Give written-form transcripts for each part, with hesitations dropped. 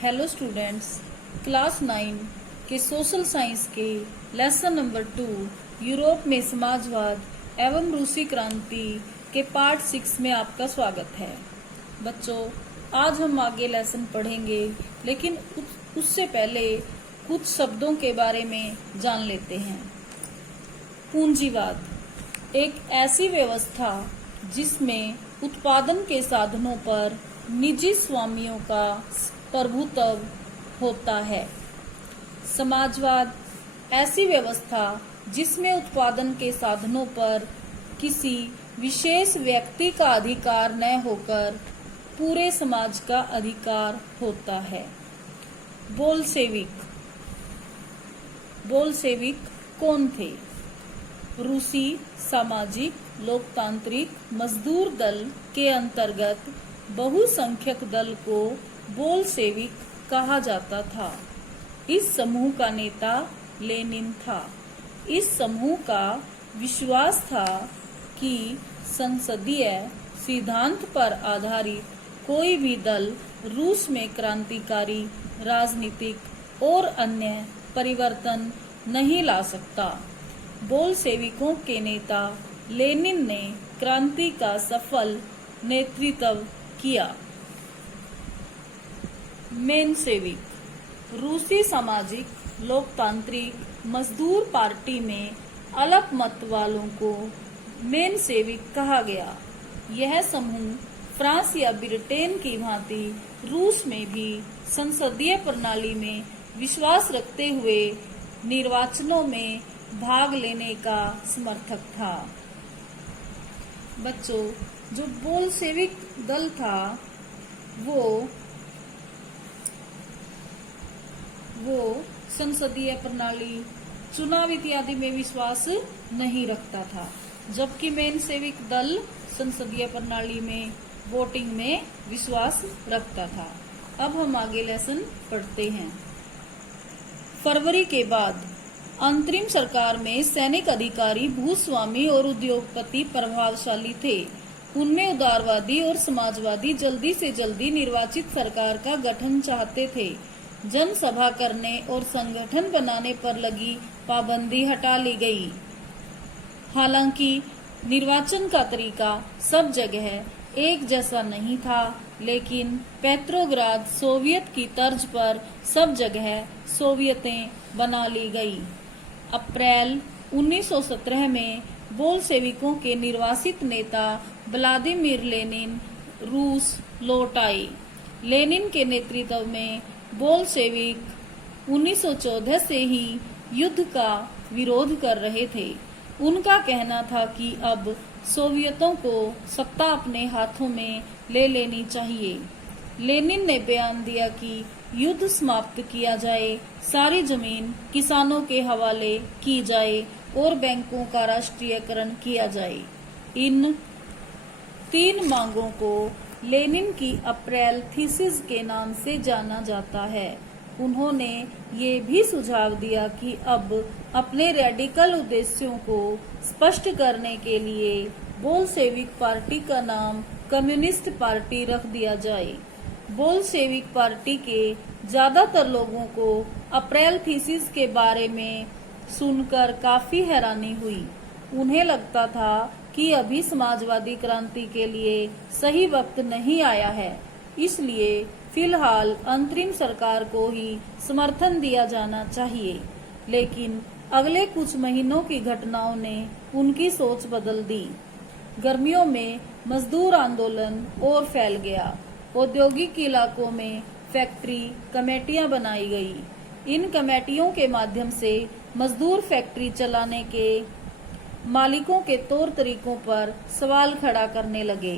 Hello students, class 9 के social science के lesson number 2 Europe में समाजवाद एवं रूसी क्रांति के पार्ट 6 में आपका स्वागत है। बच्चों, आज हम आगे लेसन पढ़ेंगे, लेकिन उससे पहले कुछ शब्दों के बारे में जान लेते हैं। पूंजीवाद एक ऐसी व्यवस्था जिसमें उत्पादन के साधनों पर निजी स्वामियों का प्रभुत्व होता है। समाजवाद ऐसी व्यवस्था जिसमें उत्पादन के साधनों पर किसी विशेष व्यक्ति का अधिकार न होकर पूरे समाज का अधिकार होता है। बोल्शेविक कौन थे? रूसी सामाजिक लोकतांत्रिक मजदूर दल के अंतर्गत बहुसंख्यक दल को बोल्शेविक कहा जाता था। इस समूह का नेता लेनिन था। इस समूह का विश्वास था कि संसदीय सिद्धांत पर आधारित कोई भी दल रूस में क्रांतिकारी राजनीतिक और अन्य परिवर्तन नहीं ला सकता। बोल्शेविकों के नेता लेनिन ने क्रांति का सफल नेतृत्व किया। मेनशेविक रूसी सामाजिक लोकतांत्रिक मजदूर पार्टी में अलग मत वालों को मेनशेविक कहा गया। यह समूह फ्रांस या ब्रिटेन की भांति रूस में भी संसदीय प्रणाली में विश्वास रखते हुए निर्वाचनों में भाग लेने का समर्थक था। बच्चों, जो बोल्शेविक दल था वो संसदीय प्रणाली, चुनाव इत्यादि में विश्वास नहीं रखता था, जबकि मेनशेविक दल संसदीय प्रणाली में वोटिंग में विश्वास रखता था। अब हम आगे लेसन पढ़ते हैं। फरवरी के बाद अंतरिम सरकार में सैनिक अधिकारी, भूस्वामी और उद्योगपति प्रभावशाली थे। उनमें उदारवादी और समाजवादी जल्दी से जल्दी निर्वाचित सरकार का गठन चाहते थे। जनसभा करने और संगठन बनाने पर लगी पाबंदी हटा ली गई। हालांकि निर्वाचन का तरीका सब जगह एक जैसा नहीं था, लेकिन पेट्रोग्राद सोवियत की तर्ज पर सब जगह सोवियतें बना ली गई। अप्रैल 1917 में बोल्शेविकों के निर्वासित नेता व्लादिमीर लेनिन रूस लौट आए। लेनिन के नेतृत्व में बोल्शेविक 1914 से ही युद्ध का विरोध कर रहे थे। उनका कहना था कि अब सोवियतों को सत्ता अपने हाथों में ले लेनी चाहिए। लेनिन ने बयान दिया कि युद्ध समाप्त किया जाए, सारी जमीन किसानों के हवाले की जाए और बैंकों का राष्ट्रीयकरण किया जाए। इन 3 मांगों को लेनिन की अप्रैल थीसिस के नाम से जाना जाता है। उन्होंने ये भी सुझाव दिया कि अब अपने रेडिकल उद्देश्यों को स्पष्ट करने के लिए बोल्शेविक पार्टी का नाम कम्युनिस्ट पार्टी रख दिया जाए। बोल्शेविक पार्टी के ज्यादातर लोगों को अप्रैल थीसिस के बारे में सुनकर काफी हैरानी हुई। उन्हें लगता था कि अभी समाजवादी क्रांति के लिए सही वक्त नहीं आया है, इसलिए फिलहाल अंतरिम सरकार को ही समर्थन दिया जाना चाहिए। लेकिन अगले कुछ महीनों की घटनाओं ने उनकी सोच बदल दी। गर्मियों में मजदूर आंदोलन और फैल गया। औद्योगिक इलाकों में फैक्ट्री कमेटियां बनाई गई। इन कमेटियों के माध्यम से मजदूर फैक्ट्री चलाने के मालिकों के तौर तरीकों पर सवाल खड़ा करने लगे।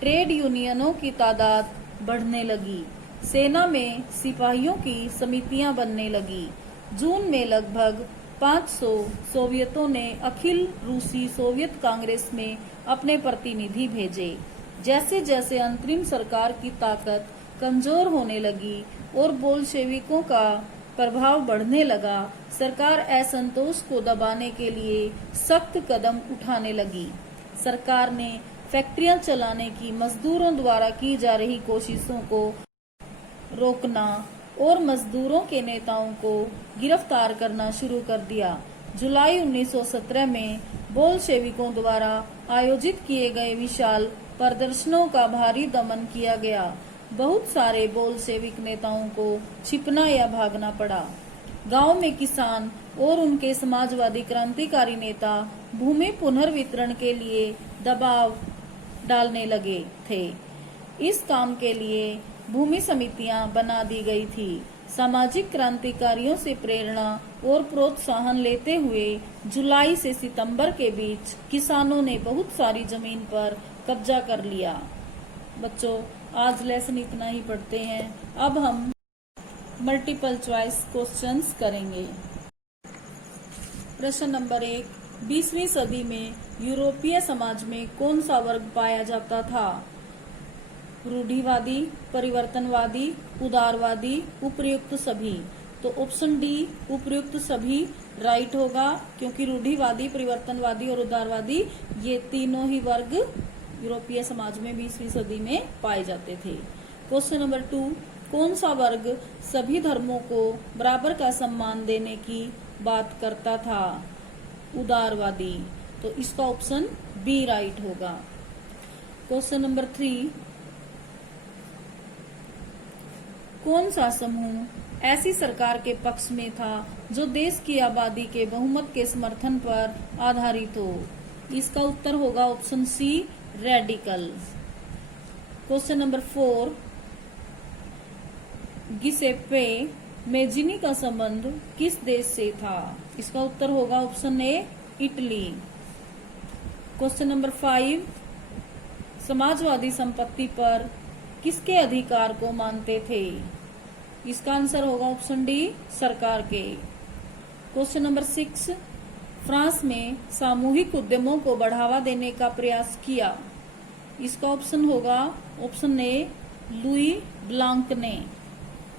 ट्रेड यूनियनों की तादाद बढ़ने लगी। सेना में सिपाहियों की समितियां बनने लगी। जून में लगभग 500 सोवियतों ने अखिल रूसी सोवियत कांग्रेस में अपने प्रतिनिधि भेजे। जैसे जैसे अंतरिम सरकार की ताकत कमजोर होने लगी और बोल्शेविकों का प्रभाव बढ़ने लगा, सरकार असंतोष को दबाने के लिए सख्त कदम उठाने लगी। सरकार ने फैक्ट्रियां चलाने की मजदूरों द्वारा की जा रही कोशिशों को रोकना और मजदूरों के नेताओं को गिरफ्तार करना शुरू कर दिया। जुलाई 1917 में बोल्शेविकों द्वारा आयोजित किए गए विशाल प्रदर्शनों का भारी दमन किया गया। बहुत सारे बोल्शेविक नेताओं को छिपना या भागना पड़ा। गांव में किसान और उनके समाजवादी क्रांतिकारी नेता भूमि पुनर्वितरण के लिए दबाव डालने लगे थे। इस काम के लिए भूमि समितियां बना दी गई थी। सामाजिक क्रांतिकारियों से प्रेरणा और प्रोत्साहन लेते हुए जुलाई से सितंबर के बीच किसानों ने बहुत सारी जमीन पर कब्जा कर लिया। बच्चों, आज लेसन इतना ही पढ़ते हैं। अब हम मल्टीपल चॉइस क्वेश्चंस करेंगे। प्रश्न नंबर 1, 20वीं सदी में यूरोपीय समाज में कौन सा वर्ग पाया जाता था? रूढ़िवादी, परिवर्तनवादी, उदारवादी, उपर्युक्त सभी। तो ऑप्शन डी उपर्युक्त सभी राइट होगा, क्योंकि रूढ़िवादी, परिवर्तनवादी और उदारवादी ये तीनों ही वर्ग यूरोपीय समाज में 20वीं सदी में पाए जाते थे। क्वेश्चन नंबर 2, कौन सा वर्ग सभी धर्मों को बराबर का सम्मान देने की बात करता था? उदारवादी। तो इसका ऑप्शन बी राइट होगा। क्वेश्चन नंबर 3, कौन सा समूह ऐसी सरकार के पक्ष में था जो देश की आबादी के बहुमत के समर्थन पर आधारित हो? इसका उत्तर होगा option C radical. Question number 4, Giuseppe Mazzini का संबंध किस देश से था? इसका उत्तर होगा option A Italy. Question number 5, समाजवादी संपत्ति पर किसके अधिकार को मानते थे? इसका आंसर होगा ऑप्शन डी सरकार के। क्वेश्चन नंबर 6, फ्रांस में सामूहिक उद्यमों को बढ़ावा देने का प्रयास किया। इसका ऑप्शन होगा ऑप्शन ए लुई ब्लांक ने।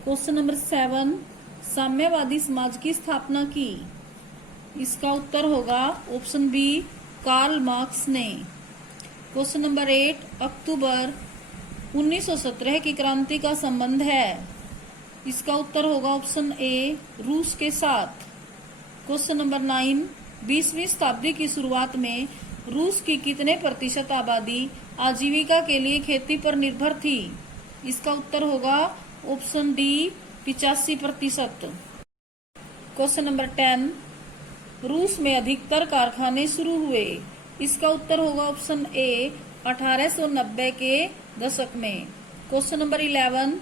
क्वेश्चन नंबर 7, साम्यवादी समाज की स्थापना की। इसका उत्तर होगा ऑप्शन बी कार्ल मार्क्स ने। क्वेश्चन नंबर 8, अक्टूबर 1917 की क्रांति का संबंध है। इसका उत्तर होगा ऑप्शन ए रूस के साथ। क्वेश्चन नंबर 9, 20वीं शताब्दी की शुरुआत में रूस की कितने प्रतिशत आबादी आजीविका के लिए खेती पर निर्भर थी? इसका उत्तर होगा ऑप्शन डी 85%। क्वेश्चन नंबर 10, रूस में अधिकतर कारखाने शुरू हुए। इसका उत्तर होगा ऑप्शन ए 1890 के दशक में। क्वेश्चन नंबर 11,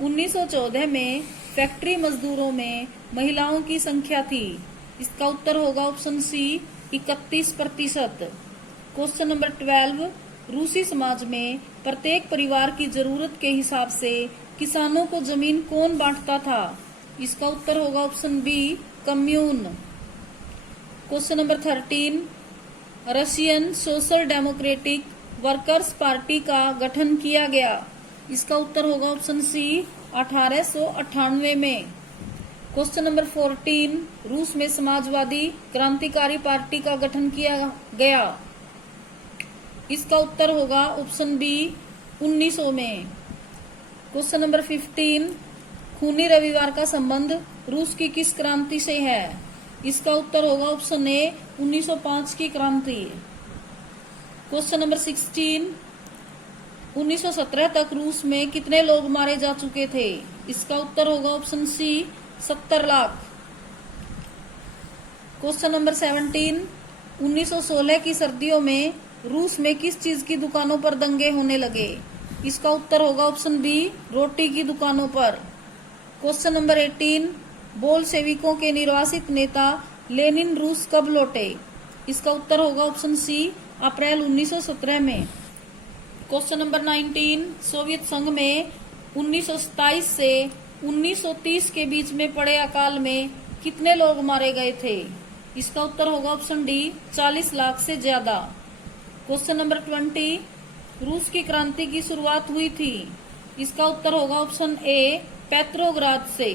1914 में फैक्ट्री मजदूरों में महिलाओं की संख्या थी। इसका उत्तर होगा ऑप्शन सी 31%। क्वेश्चन नंबर 12, रूसी समाज में प्रत्येक परिवार की जरूरत के हिसाब से किसानों को जमीन कौन बांटता था? इसका उत्तर होगा option B commune. Question number 13, Russian Social Democratic Workers Party का गठन किया गया। इसका उत्तर होगा ऑप्शन सी 1898 में। क्वेश्चन नंबर 14, रूस में समाजवादी क्रांतिकारी पार्टी का गठन किया गया। इसका उत्तर होगा ऑप्शन बी 1900 में। क्वेश्चन नंबर 15, खूनी रविवार का संबंध रूस की किस क्रांति से है? इसका उत्तर होगा ऑप्शन ए 1905 की क्रांति। क्वेश्चन नंबर 16, 1917 तक रूस में कितने लोग मारे जा चुके थे? इसका उत्तर होगा option C 70 lakh. Question number 17, 1916 की सर्दियों में रूस में किस चीज की दुकानों पर दंगे होने लगे? इसका उत्तर होगा ऑप्शन बी रोटी की दुकानों पर। क्वेश्चन नंबर 18, बोल्शेविकों के निर्वासित नेता लेनिन रूस कब लौटे? इसका उत्तर होगा ऑप्शन सी अप्रैल 1917 में। क्वेश्चन नंबर 19, सोवियत संघ में 1927 से 1930 के बीच में पड़े अकाल में कितने लोग मारे गए थे? इसका उत्तर होगा ऑप्शन डी 40 लाख से ज्यादा। क्वेश्चन नंबर 20, रूस की क्रांति की शुरुआत हुई थी। इसका उत्तर होगा ऑप्शन ए पेट्रोग्राद से।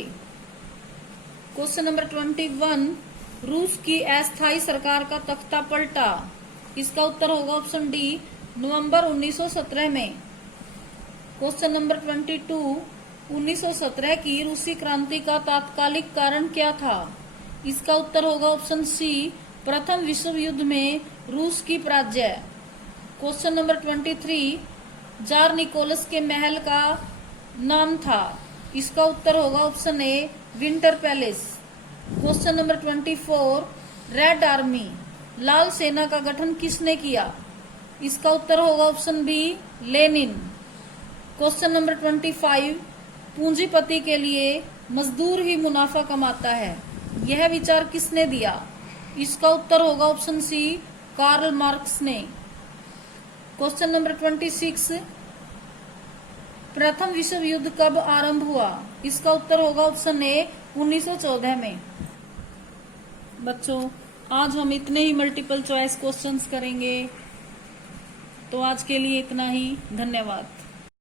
क्वेश्चन नंबर 21, रूस की अस्थायी सरकार का तख्ता पलटा। इसका उत्तर होगा ऑप्शन डी नवंबर 1917 में। क्वेश्चन नंबर 22, 1917 की रूसी क्रांति का तात्कालिक कारण क्या था? इसका उत्तर होगा ऑप्शन सी, प्रथम विश्व युद्ध में रूस की पराजय। क्वेश्चन नंबर 23, जार निकोलस के महल का नाम था। इसका उत्तर होगा option A, winter palace. Question number 24, red army लाल सेना का गठन किसने किया? इसका उत्तर होगा option B, Lenin. Question number 25, पूंजीपति के लिए मजदूर ही मुनाफा कमाता है, यह विचार किसने दिया? इसका उत्तर होगा ऑप्शन सी, कार्ल मार्क्स ने। क्वेश्चन नंबर 26, प्रथम विश्व युद्ध कब आरंभ हुआ? इसका उत्तर होगा ऑप्शन ए, 1914 में। बच्चों, आज हम इतने ही मल्टीपल चॉइस क्वेश्चंस करेंगे, तो आज के लिए इतना ही। धन्यवाद।